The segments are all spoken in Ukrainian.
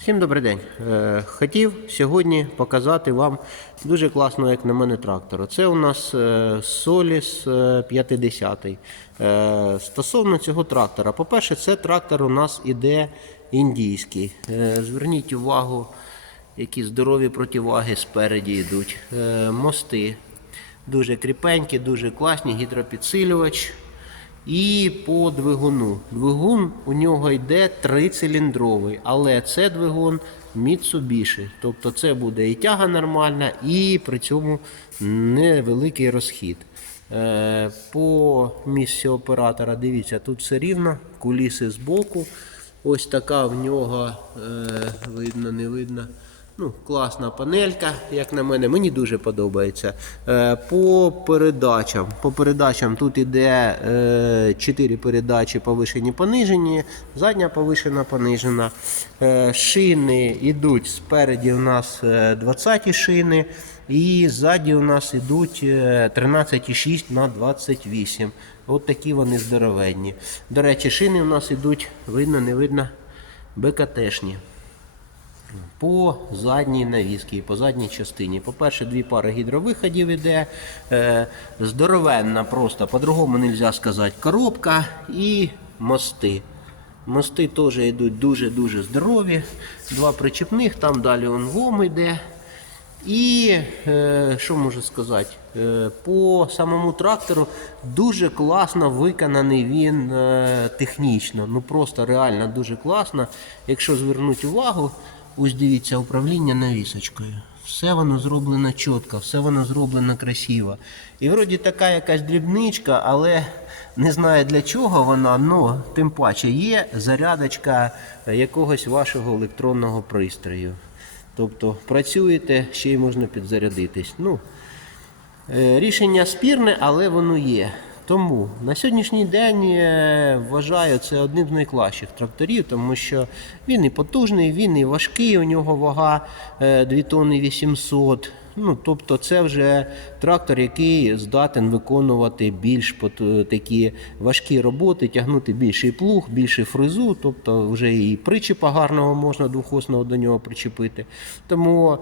Всім добрий день. Е, Хотів сьогодні показати вам дуже класного, як на мене, трактора. Це у нас е, е, 50. Е, Стосовно цього трактора, по-перше, це трактор у нас іде індійський. Зверніть увагу, які здорові противаги спереді йдуть. Мости дуже кріпенькі, дуже класні, гідропідсилювач. І по двигуну. Двигун у нього йде трициліндровий, але це двигун Mitsubishi. Тобто це буде і тяга нормальна, і при цьому невеликий розхід. Е, По місці оператора, дивіться, тут все рівно, куліси збоку. Ось така в нього е, видно, не видно. Ну, класна панелька, як на мене, мені дуже подобається. Е, по передачам. По передачам тут іде е, 4 передачі повишені понижені, задня повишена понижена. Е, шини йдуть спереді у нас е, 20 шини, і ззаді у нас йдуть е, 13,6 на 28. От такі вони здоровенні. До речі, шини у нас йдуть, видно, не видно, БКТшні по задній навіски по задній частині. По-перше, дві пари гідровиходів іде. Е, здоровенна просто, по-другому не можна сказати, коробка і мости. Мости теж йдуть дуже-дуже здорові. Два причепних, там далі он гом йде. І е, що можу сказати? Е, по самому трактору дуже класно виконаний він технічно. Ну просто реально дуже класно. Якщо звернути увагу, ось дивіться управління навісочкою. Все воно зроблено чітко, все воно зроблено красиво. І вроді така якась дрібничка, але не знаю для чого вона, але тим паче є зарядочка якогось вашого електронного пристрою. Тобто працюєте, ще й можна підзарядитись. Ну, е, рішення спірне, але воно є. Тому на сьогоднішній день е, вважаю це одним з найкращих тракторів, тому що він і потужний, він і важкий, у нього вага е, 2 тонни 800. Ну, тобто це вже трактор, який здатен виконувати більш пот- такі важкі роботи, тягнути більший плуг, більше фрезу, тобто вже і причіпа гарного можна двохосного до нього причепити. Тому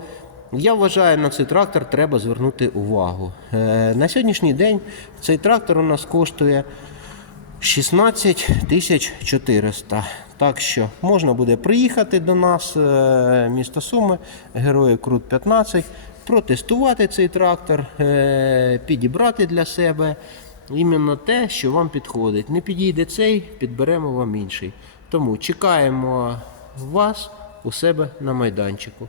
я вважаю, на цей трактор треба звернути увагу. Е, На сьогоднішній день цей трактор у нас коштує 16 тисяч 400. Так що можна буде приїхати до нас, е, місто Суми, Героїв Крут 15, протестувати цей трактор, е, підібрати для себе іменно те, що вам підходить. Не підійде цей, підберемо вам інший. Тому чекаємо вас у себе на майданчику.